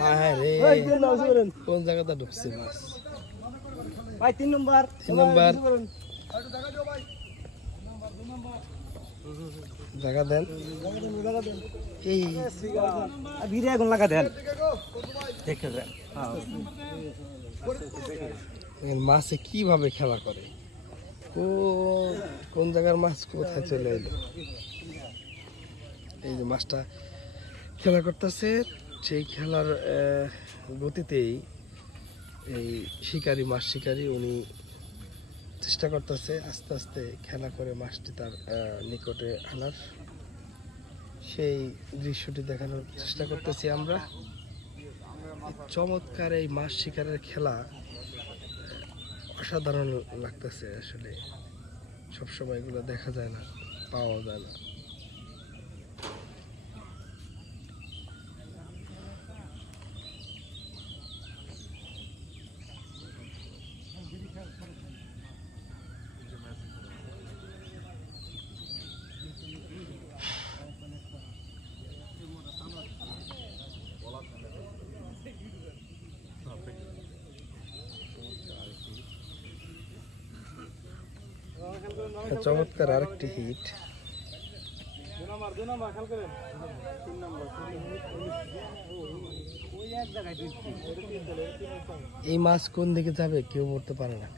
হ্যাঁ রে কোন জায়গাটা ঢুকছে মাছ ভাই 3 নম্বর জায়গা দেন এই ভিড়ে আগুন লাগা দেন দেখে দেন মাছে কিভাবে খেলা করে কোন জায়গার মাছ কোথায় চলে এলো এই যে মাছটা খেলা করতেছে সেই খেলার গতিতেই এই মাছ শিকারী উনি চেষ্টা করতেছে আস্তে আস্তে খেলা করে মাছটি তার নিকটে আনার সেই দৃশ্যটি দেখানোর চেষ্টা করতেছি আমরা চমৎকার এই মাছ শিকারের খেলা অসাধারণ লাগতেছে আসলে সবসময় এগুলো দেখা যায় না পাওয়া যায় না চমৎকার আরেকটি হিট এই মাছ কোন দিকে যাবে কেউ বলতে পারে না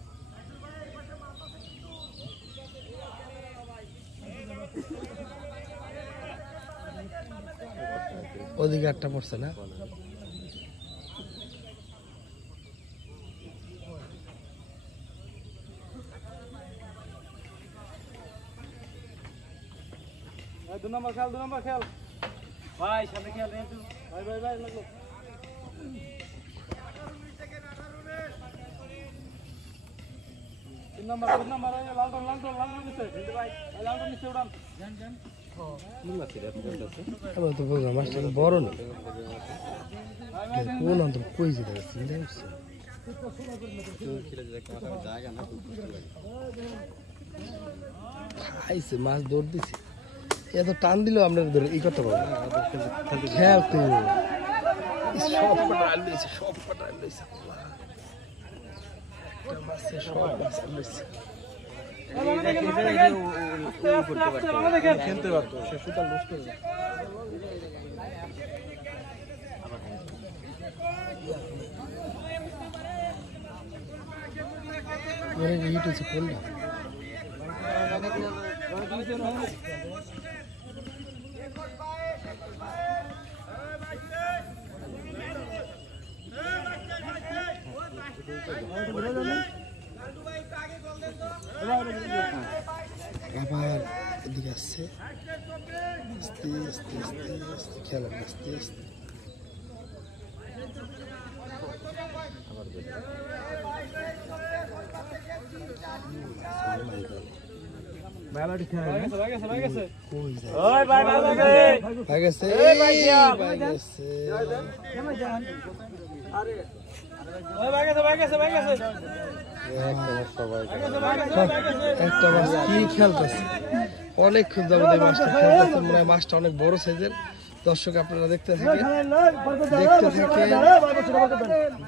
ওদিকে আটটা পড়ছে না দু নম্বর খেল ভাই সামনে খেল রে ভাই লাগলো 3 নম্বর লালটন নিচে ভাই লালটন নিচে উড়ান জান তো বোঝা মাছটা বড় না কোন অন্তর কই যেতে চিন্তা করছে খাইছে মাছ দৌড় দিছে এত টান দিল আপনার ধরে এই করতে পারবো খেয়াল তো সব পাটাল লইছে একটা মাছে সব মাছ লইছে খেলতে পারতো সে সুতা লুজ করে ওরে হিট হচ্ছে কোনটা আবার এদিকে আসছে আস্তে খেলা আস্তে একটা মাছ কি খেলতেছে অনেকক্ষণ যাবত এই মাছটা খেলতেছে মনে হয় মাছটা অনেক বড় সাইজের দর্শক আপনারা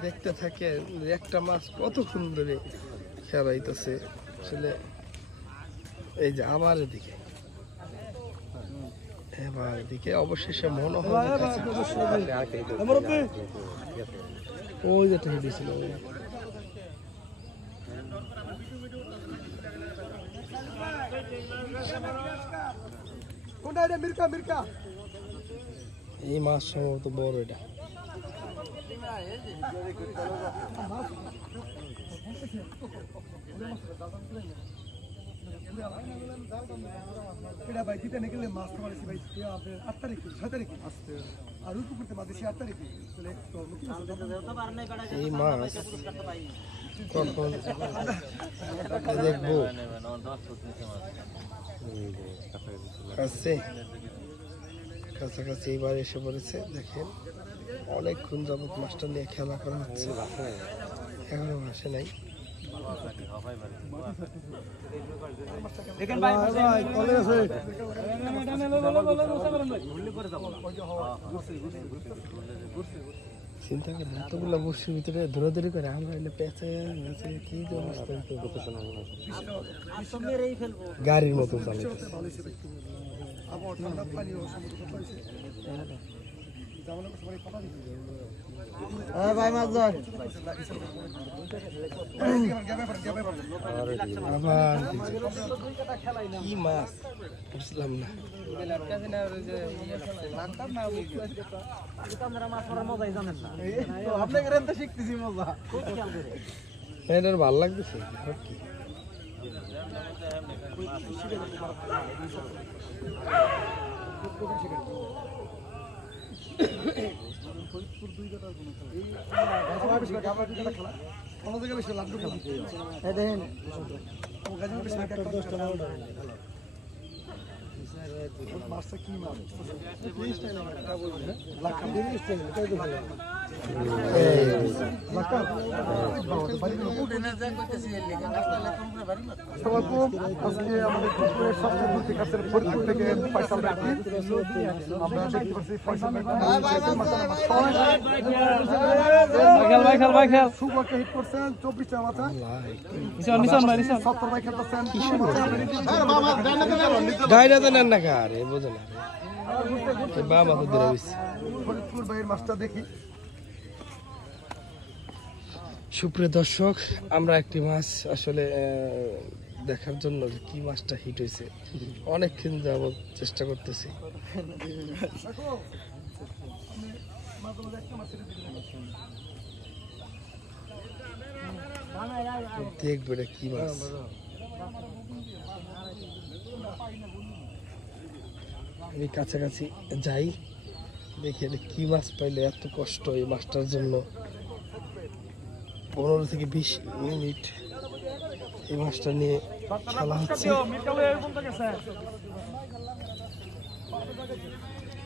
দেখতে থাকে একটা মাছ কতক্ষণ ধরে খেলাইতেছে আসলে এই যে আবার এদিকে অবশেষে মনে হয় ওই যেটা হেঁটেছিল এই মাছ সম্ভবত বড় এটা এই মাছ কখন দেখবো কাছাকাছি এইবার এসে পড়েছে দেখেন অনেকক্ষণ যাবত মাছটা নিয়ে খেলা করা হচ্ছে এখনো আসে নাই দেখেন ভাই কলে আছে চিন্তা করে এতগুলো বসির ভিতরে দৌড়াদৌড়ি করে আমরা এলে পেঁচে কি যে অবস্থা গাড়ির মতো চালে ভাই মাছ ধর আবার কি মাছ বুঝলাম না আপনাকে শিখতেছি মজা এটার ভালো লাগতেছে কি আজকে আমাদের পুকুরের স্বাস্থ্য মন্ত্রী কাছের ফরিদপুর থেকে ফয়সাল ব্যক্তি আমরা দেখতে পাচ্ছি ফয়সাল সুবকে হিট করছেন 24টা মাথা 70 ভাই খেলতেছেন গাইরা তো নেন না কার এ বোঝে না বাবা তো ধরে হইছে ফরিদপুর ভাইয়ের মাছটা দেখি সুপ্রিয় দর্শক আমরা একটি মাছ আসলে দেখার জন্য যে কি মাছটা হিট হয়েছে অনেকক্ষণ যাবত চেষ্টা করতেছি দেখবো এটা কি মাছ আমি কাছাকাছি যাই দেখি এটা কি মাছ পাইলে এত কষ্ট এই মাছটার জন্য 15 থেকে 20 মিনিট এই মাছটা নিয়ে খেলা হচ্ছে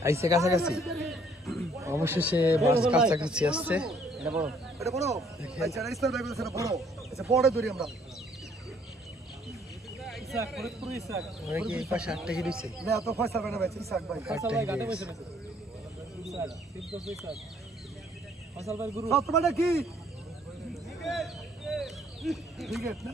আইসে কাছাকাছি অবশেষে মাছ কাছাকাছি আসছে এটা বড় আচ্ছা রাইস্টার ভাই বলেছে বড় আচ্ছা বড় ধরি আমরা কি এই পাশে 8 টাকা দিছে না তো ফয়সাল ভাই না ভাই ইসাক ভাই সত্যটা কি ঠিক আছে না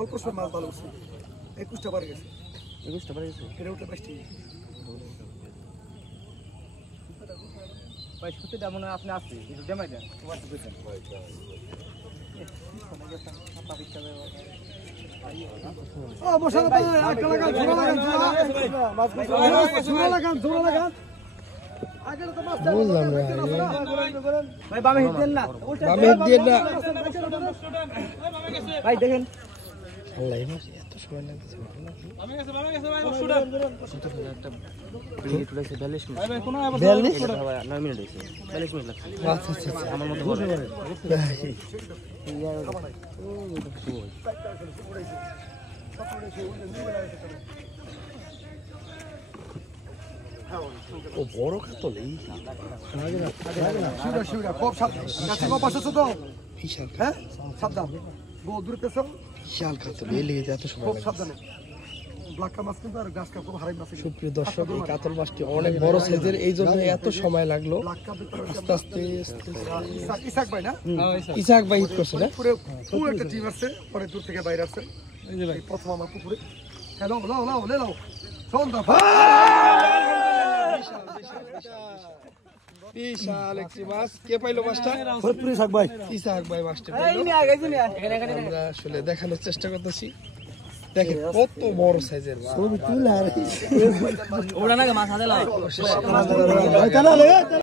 অল্প সময় মাছ ভালো করছে 21টা বার গেছে 21টা বাজে গেছে এটা উঠে 5টি ভাই সত্যিটা মনে হয় আপনি আসছে একটু জমাই দেন তোমার তো কইছেন ও মশালা ভাই একটা লাগান ঝোলা লাগান ঝোলা লাগান ঝোলা লাগান আগে তো মাছ বললাম না ভাই বামে হিট দেন না বামে হিট দিয়ে না ভাই দেখেন আল্লাহ এই মাছ এত সময় লাগছে বামে গেছে ভাই শুটার একটা মিনিট লাগছে 42 মিনিট ভাই কোন 9 মিনিট হইছে 42 মিনিট লাগছে আচ্ছা আচ্ছা আমার মতো বড় ও বড় কাতল এই শিউরা শিউরা খুব সাবধান কাছে কো পাশে তো বিশাল হ্যাঁ সাবধান বউ দূরে পেছো বিশাল কাতল এই লেগে এত সময় খুব লাগে সাবধানে ব্ল্যাক মাছ কিন্তু আর গাছ কাপ হারাই মাছ সুপ্রিয় দর্শক এই কাতল মাছটি অনেক বড় সাইজের এই জন্য এত সময় লাগলো ব্ল্যাক কাপ আস্তে আস্তে ইসাক ভাই না ইসাক ভাই হিট করছে না পুরো পুরো একটা টিম আছে পরে দূর থেকে বাইরে আসছে এই যে ভাই প্রথম আমার পুকুরে হ্যালো লাও লাও লে লাও সন্ধ্যা বিশাল একটি মাছ কে পাইলো মাছটা ফরিদপুর ইসাক ভাই ইসাক ভাই মাছটা পাইলো আমরা আসলে দেখানোর চেষ্টা করতেছি দেখেন কত বড় সাইজের মাছ ওড়া না মাছ হাতে লাও